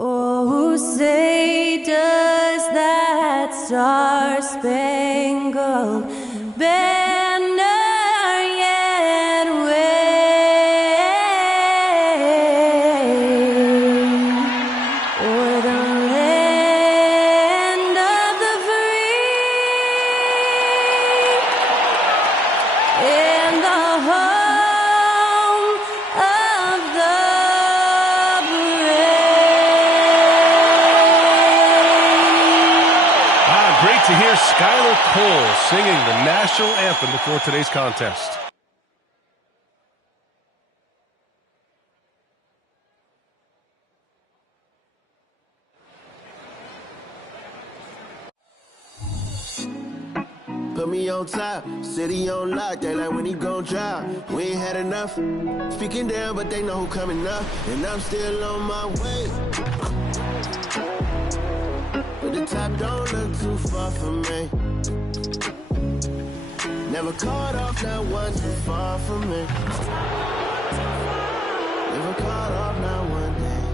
Oh, say does that star-spangled banner yet wave o'er the land of the free and the home of the Great to hear Skylar Cole singing the national anthem before today's contest. Put me on top, city on lock, they like when he gon' drop. We ain't had enough, speaking down, but they know who coming up, and I'm still on my way. But the top don't look too far from me. Never caught off, not one too far from me. Never caught off, not one day.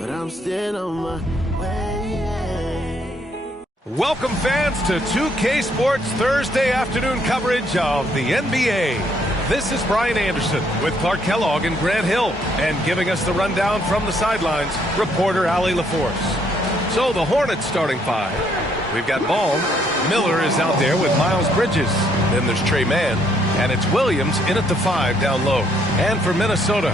But I'm still on my way. Welcome fans to 2K Sports Thursday afternoon coverage of the NBA. This is Brian Anderson with Clark Kellogg and Grant Hill, and giving us the rundown from the sidelines, reporter Allie LaForce. So the Hornets starting five. We've got Ball. Miller is out there with Miles Bridges. Then there's Trey Mann, and it's Williams in at the 5 down low. And for Minnesota,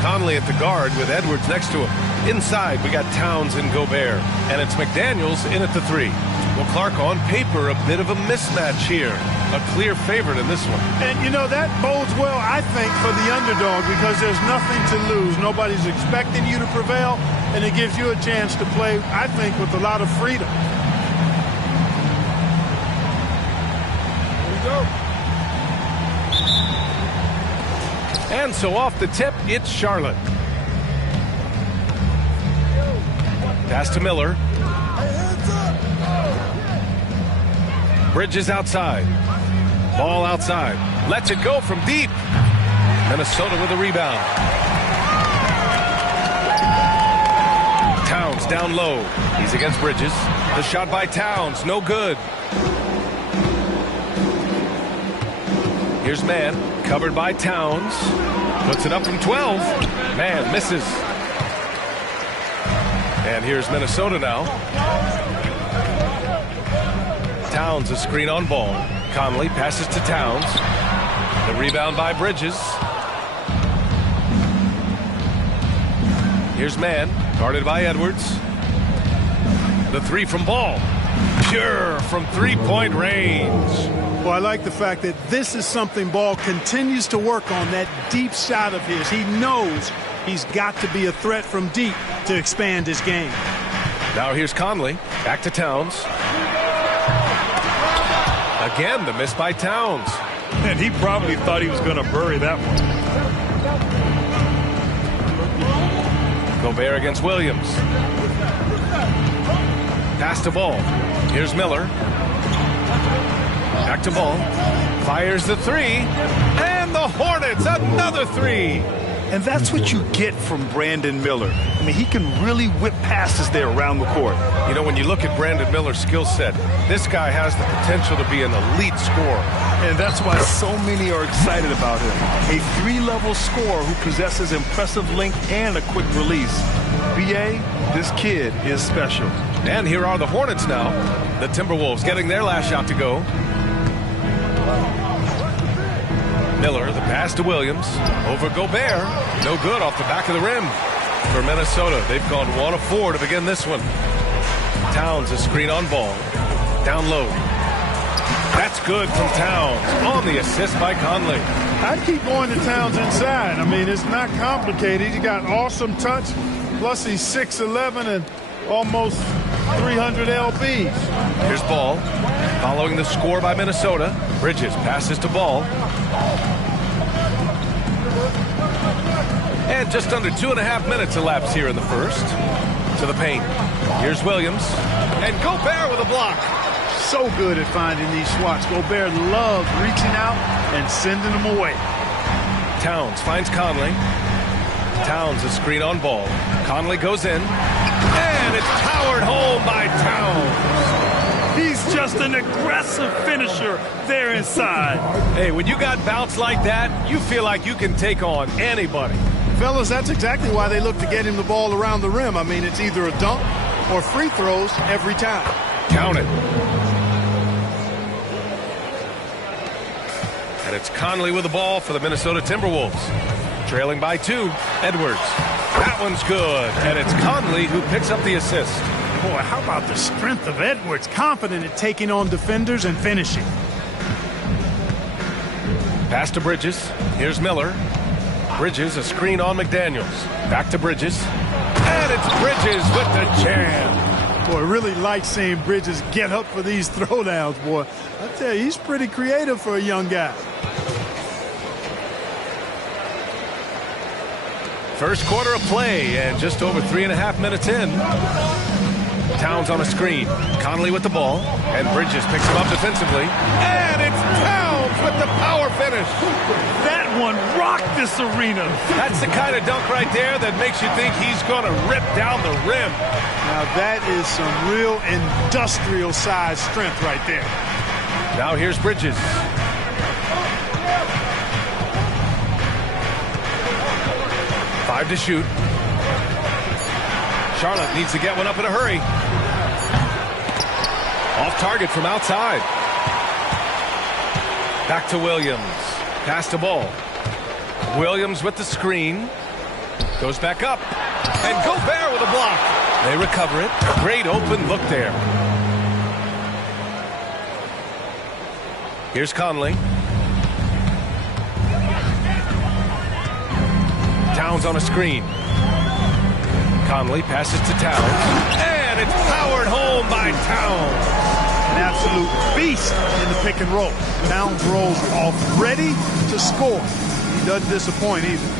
Conley at the guard with Edwards next to him. Inside, we got Towns and Gobert, and it's McDaniels in at the 3. Well, Clark, on paper, a bit of a mismatch here. A clear favorite in this one. And, you know, that bodes well, I think, for the underdog because there's nothing to lose. Nobody's expecting you to prevail, and it gives you a chance to play, I think, with a lot of freedom. Here we go. And so off the tip, it's Charlotte. Pass to Miller. Bridges outside. Ball outside. Lets it go from deep. Minnesota with a rebound. Towns down low. He's against Bridges. The shot by Towns. No good. Here's Mann. Covered by Towns. Puts it up from 12. Mann misses. And here's Minnesota now. Towns, a screen on Ball. Conley passes to Towns. The rebound by Bridges. Here's Mann, guarded by Edwards. The 3 from Ball. Pure from three-point range. Well, I like the fact that this is something Ball continues to work on, that deep shot of his. He knows he's got to be a threat from deep to expand his game. Now here's Conley. Back to Towns. Again, the miss by Towns. And he probably thought he was going to bury that one. Gobert against Williams. Pass to Ball. Here's Miller. Back to Ball. Fires the 3. And the Hornets, another 3. And that's what you get from Brandon Miller. I mean, he can really whip passes there around the court. You know, when you look at Brandon Miller's skill set, this guy has the potential to be an elite scorer. And that's why so many are excited about him. A 3-level scorer who possesses impressive length and a quick release. B.A., this kid is special. And here are the Hornets now. The Timberwolves getting their last shot to go. Miller, the pass to Williams. Over Gobert. No good off the back of the rim. For Minnesota, they've gone 1 of 4 to begin this one. Towns, a screen on Ball. Down low. That's good from Towns. On the assist by Conley. I'd keep going to Towns inside. I mean, it's not complicated. He's got awesome touch. Plus, he's 6'11" and almost 300 lbs. Here's Ball. Following the score by Minnesota. Bridges passes to Ball. And just under 2.5 minutes elapsed here in the first. To the paint. Here's Williams. And Gobert with a block. So good at finding these swats. Gobert loves reaching out and sending them away. Towns finds Conley. Towns a screen on ball. Conley goes in. And it's powered home by Towns. He's just an aggressive finisher there inside. Hey, when you got bounce like that, you feel like you can take on anybody. Fellas, that's exactly why they look to get him the ball around the rim. I mean, it's either a dunk or free throws every time. Count it. And it's Conley with the ball for the Minnesota Timberwolves. Trailing by 2. Edwards. That one's good. And it's Conley who picks up the assist. Boy, how about the strength of Edwards? Confident at taking on defenders and finishing. Pass to Bridges. Here's Miller. Bridges, a screen on McDaniels. Back to Bridges. And it's Bridges with the jam. Boy, I really like seeing Bridges get up for these throwdowns, boy. I tell you, he's pretty creative for a young guy. First quarter of play and just over 3.5 minutes in. Towns on a screen. Conley with the ball. And Bridges picks him up defensively. And it's Towns with the power finish. That one rocked this arena. That's the kind of dunk right there that makes you think he's going to rip down the rim. Now that is some real industrial size strength right there. Now here's Bridges. Five to shoot. Charlotte needs to get one up in a hurry. Off target from outside. Back to Williams. Pass to ball. Williams with the screen. Goes back up. And Gobert with a block. They recover it. Great open look there. Here's Conley. Towns on a screen. Conley passes to Towns. And it's powered home by Towns. An absolute beast in the pick and roll. Towns rolls off ready to score. He doesn't disappoint either.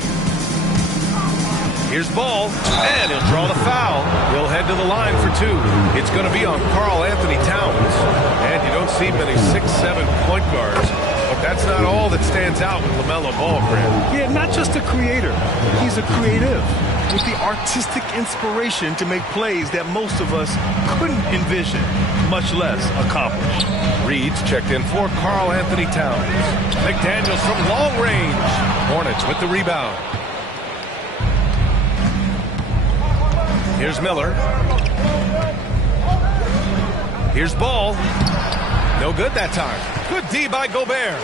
Here's Ball, and he'll draw the foul. He'll head to the line for 2. It's going to be on Karl Anthony Towns. And you don't see many 6'7" point guards. But that's not all that stands out with LaMelo Ball, Grant. Yeah, not just a creator. He's a creative with the artistic inspiration to make plays that most of us couldn't envision, much less accomplish. Reed's checked in for Karl Anthony Towns. McDaniels from long range. Hornets with the rebound. Here's Miller. Here's Ball. No good that time. Good D by Gobert.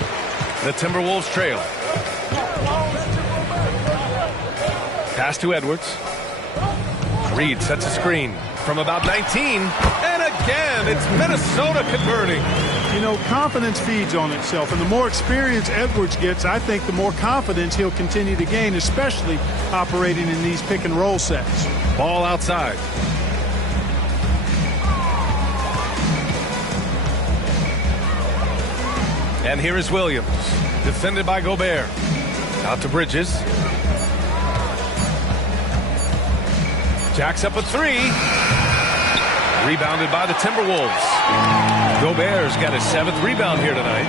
The Timberwolves trail. Pass to Edwards. Reed sets a screen from about 19. And again, it's Minnesota converting. You know, confidence feeds on itself. And the more experience Edwards gets, I think the more confidence he'll continue to gain, especially operating in these pick and roll sets. Ball outside. And here is Williams, defended by Gobert. Out to Bridges. Jacks up a 3. Rebounded by the Timberwolves. Gobert's got his 7th rebound here tonight.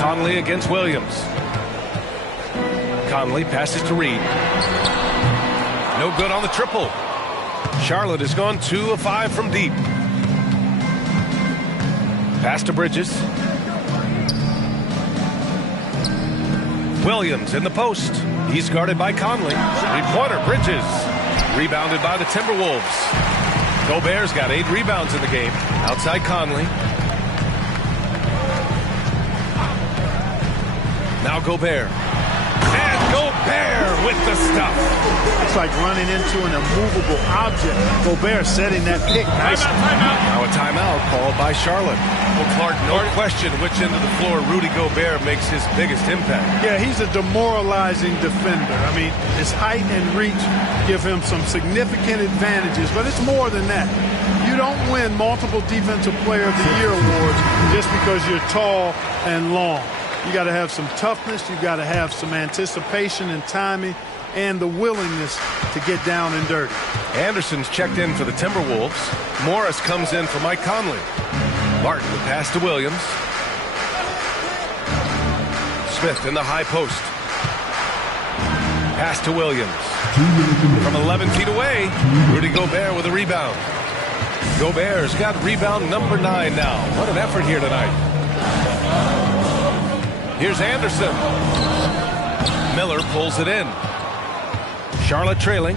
Conley against Williams. Conley passes to Reed. No good on the triple. Charlotte has gone 2 of 5 from deep. Pass to Bridges. Williams in the post. He's guarded by Conley. Three-pointer, Bridges. Rebounded by the Timberwolves. Gobert's got 8 rebounds in the game. Outside Conley. Now Gobert. And Gobert with the stuff. It's like running into an immovable object. Gobert setting that pick nicely. Now a timeout called by Charlotte. Well, Clark, no question which end of the floor Rudy Gobert makes his biggest impact. Yeah, he's a demoralizing defender. I mean, his height and reach give him some significant advantages, but it's more than that. You don't win multiple Defensive Player of the Year awards just because you're tall and long. You got to have some toughness. You got to have some anticipation and timing and the willingness to get down and dirty. Anderson's checked in for the Timberwolves. Morris comes in for Mike Conley. Martin, the pass to Williams. Smith in the high post. Pass to Williams. From 11 feet away, Rudy Gobert with a rebound. Gobert's got rebound number 9 now. What an effort here tonight. Here's Anderson. Miller pulls it in. Charlotte trailing.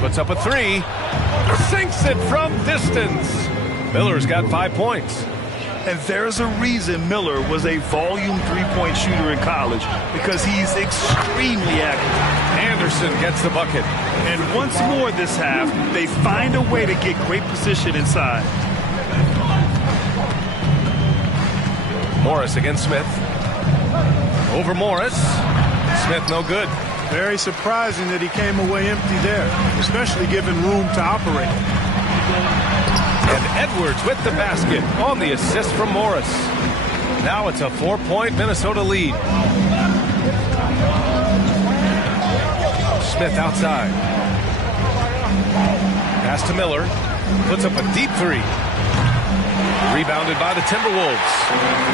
Puts up a 3. Sinks it from distance. Miller's got 5 points. And there's a reason Miller was a volume three-point shooter in college, because he's extremely accurate. Anderson gets the bucket. And once more this half, they find a way to get great position inside. Morris against Smith. Over Morris. Smith no good. Very surprising that he came away empty there, especially given room to operate. And Edwards with the basket on the assist from Morris. Now it's a 4-point Minnesota lead. Smith outside. Pass to Miller. Puts up a deep 3. Rebounded by the Timberwolves.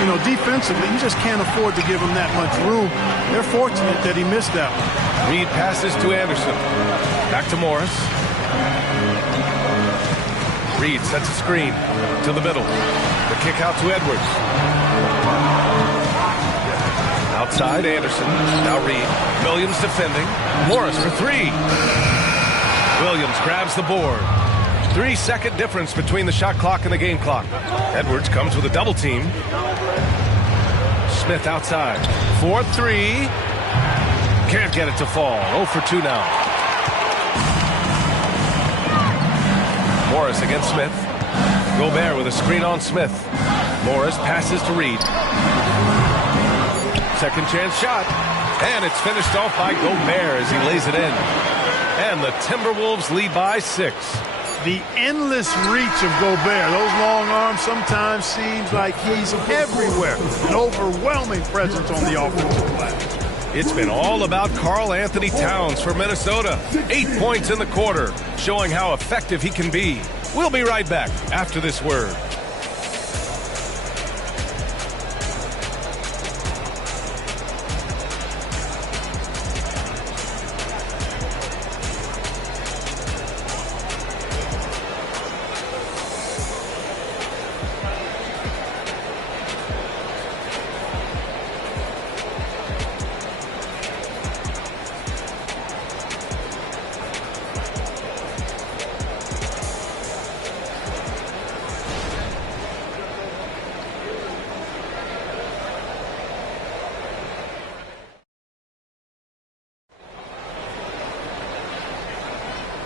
You know, defensively, you just can't afford to give him that much room. They're fortunate that he missed that one. Reed passes to Anderson. Back to Morris. Reed sets a screen to the middle. The kick out to Edwards. Outside, Anderson. Now Reed. Williams defending. Morris for 3. Williams grabs the board. 3-second difference between the shot clock and the game clock. Edwards comes with a double team. Smith outside. 4-3. Can't get it to fall. 0 for 2 now. Morris against Smith. Gobert with a screen on Smith. Morris passes to Reed. Second chance shot. And it's finished off by Gobert as he lays it in. And the Timberwolves lead by 6. The endless reach of Gobert. Those long arms sometimes seems like he's everywhere. An overwhelming presence on the offensive glass. It's been all about Karl Anthony Towns for Minnesota. 8 points in the quarter, showing how effective he can be. We'll be right back after this word.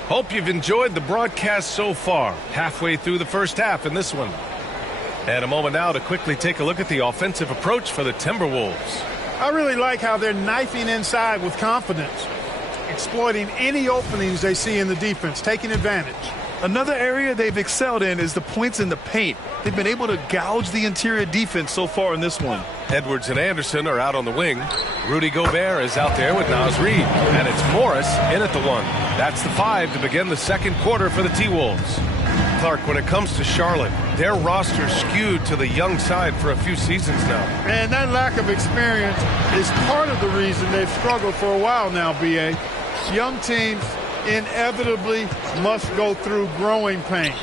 Hope you've enjoyed the broadcast so far. Halfway through the first half in this one. And a moment now to quickly take a look at the offensive approach for the Timberwolves. I really like how they're knifing inside with confidence, exploiting any openings they see in the defense, taking advantage. Another area they've excelled in is the points in the paint. They've been able to gouge the interior defense so far in this one. Edwards and Anderson are out on the wing. Rudy Gobert is out there with Naz Reid. And it's Morris in at the 1. That's the 5 to begin the second quarter for the T-Wolves. Clark, when it comes to Charlotte, their roster skewed to the young side for a few seasons now. And that lack of experience is part of the reason they've struggled for a while now, B.A. Young teams inevitably must go through growing pains.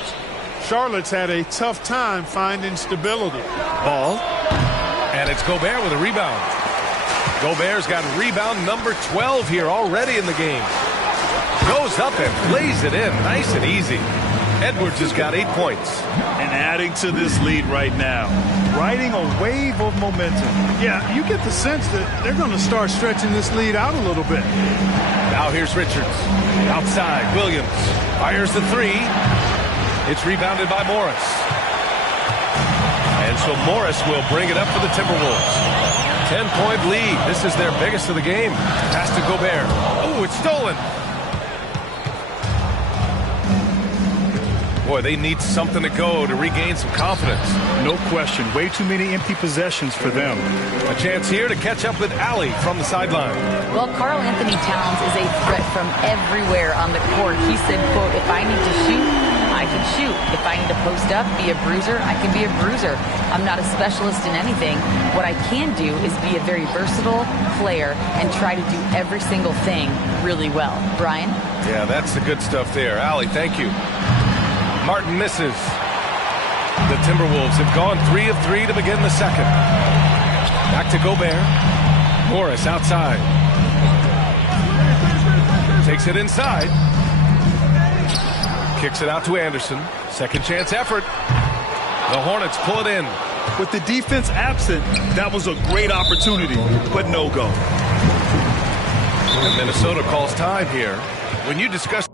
Charlotte's had a tough time finding stability. Ball. And it's Gobert with a rebound. Gobert's got rebound number 12 here already in the game. Goes up and lays it in nice and easy. Edwards has got 8 points. And adding to this lead right now, riding a wave of momentum. Yeah, you get the sense that they're going to start stretching this lead out a little bit. Now here's Richards. Outside, Williams fires the 3. It's rebounded by Morris. And so Morris will bring it up for the Timberwolves. 10-point lead. This is their biggest of the game. Pass to Gobert. Oh, it's stolen. Boy, they need something to go to regain some confidence. No question. Way too many empty possessions for them. A chance here to catch up with Allie from the sideline. Well, Karl Anthony Towns is a threat from everywhere on the court. He said, quote, "If I need to shoot, I can shoot. If I need to post up, be a bruiser, I can be a bruiser. I'm not a specialist in anything. What I can do is be a very versatile player and try to do every single thing really well. Brian? Yeah, that's the good stuff there. Allie, thank you. Martin misses. The Timberwolves have gone 3 of 3 to begin the second. Back to Gobert. Morris outside. Takes it inside. Kicks it out to Anderson. Second chance effort. The Hornets pull it in. With the defense absent, that was a great opportunity, but no go. And Minnesota calls time here. When you discuss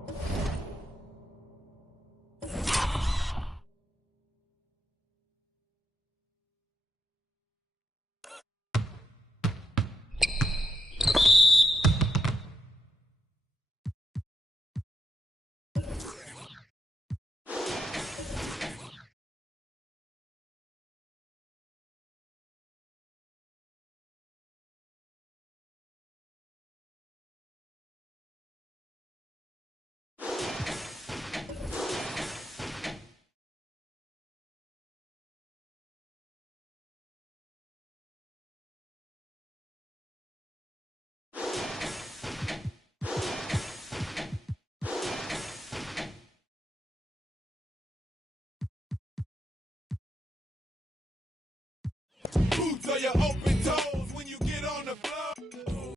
Boots on your own